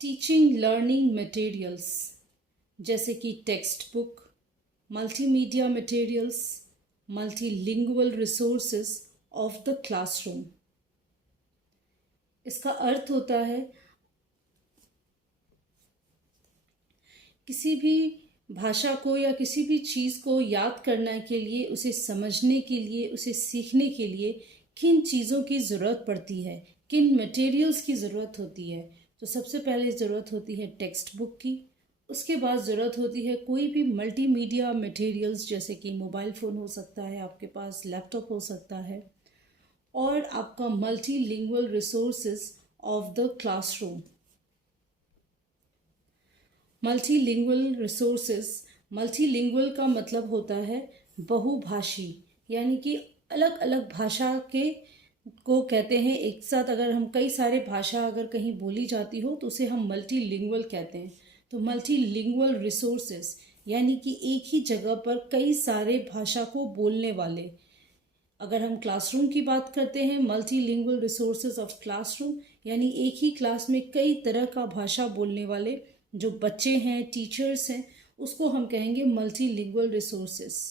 Teaching learning materials जैसे कि text book, multimedia materials, multilingual resources of the classroom. इसका अर्थ होता है किसी भी भाषा को या किसी भी चीज़ को याद करने के लिए, उसे समझने के लिए, उसे सीखने के लिए किन चीज़ों की ज़रूरत पड़ती है, किन मटेरियल्स की ज़रूरत होती है। तो सबसे पहले ज़रूरत होती है टेक्स्ट बुक की। उसके बाद ज़रूरत होती है कोई भी मल्टीमीडिया मटेरियल्स, जैसे कि मोबाइल फ़ोन हो सकता है, आपके पास लैपटॉप हो सकता है, और आपका multilingual resources of the classroom. Multilingual resources, multilingual का मतलब होता है बहुभाषी, यानी कि अलग अलग भाषा के को कहते हैं। एक साथ अगर हम कई सारे भाषा अगर कहीं बोली जाती हो तो उसे हम मल्टीलिंगुअल कहते हैं। तो मल्टीलिंगुअल रिसोर्सेज यानी कि एक ही जगह पर कई सारे भाषा को बोलने वाले। अगर हम क्लासरूम की बात करते हैं, मल्टीलिंगुअल रिसोर्सेज ऑफ क्लासरूम यानी एक ही क्लास में कई तरह का भाषा बोलने वाले जो बच्चे हैं, टीचर्स हैं, उसको हम कहेंगे मल्टीलिंगुअल रिसोर्सेज।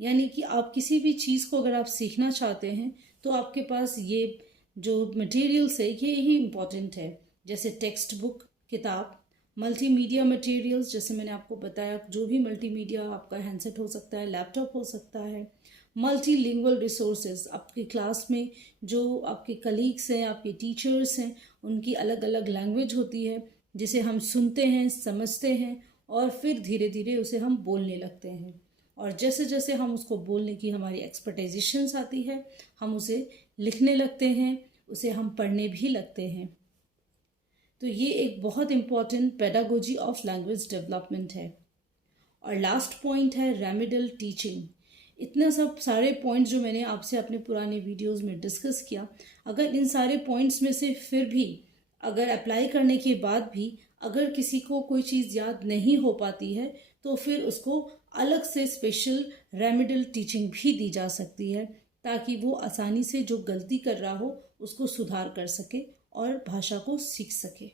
यानी कि आप किसी भी चीज़ को अगर आप सीखना चाहते हैं तो आपके पास ये जो मटेरियल्स है ये ही इम्पॉर्टेंट है। जैसे टेक्स्ट बुक, किताब, मल्टीमीडिया मटेरियल्स, जैसे मैंने आपको बताया जो भी मल्टीमीडिया, आपका हैंडसेट हो सकता है, लैपटॉप हो सकता है। मल्टीलिंगुअल रिसोर्सेज, आपकी क्लास में जो आपके कलीग्स हैं, आपके टीचर्स हैं, उनकी अलग अलग लैंग्वेज होती है जिसे हम सुनते हैं, समझते हैं और फिर धीरे धीरे उसे हम बोलने लगते हैं। और जैसे जैसे हम उसको बोलने की हमारी एक्सपर्टाइजेशंस आती है, हम उसे लिखने लगते हैं, उसे हम पढ़ने भी लगते हैं। तो ये एक बहुत important pedagogy of language development है। और लास्ट पॉइंट है रेमेडियल टीचिंग। इतना सब सारे पॉइंट्स जो मैंने आपसे अपने पुराने वीडियोस में डिस्कस किया, अगर इन सारे पॉइंट्स में से फिर भी अगर अप्लाई करने के बाद भी अगर किसी को कोई चीज़ याद नहीं हो पाती है तो फिर उसको अलग से स्पेशल रेमेडियल टीचिंग भी दी जा सकती है, ताकि वो आसानी से जो गलती कर रहा हो उसको सुधार कर सके और भाषा को सीख सके।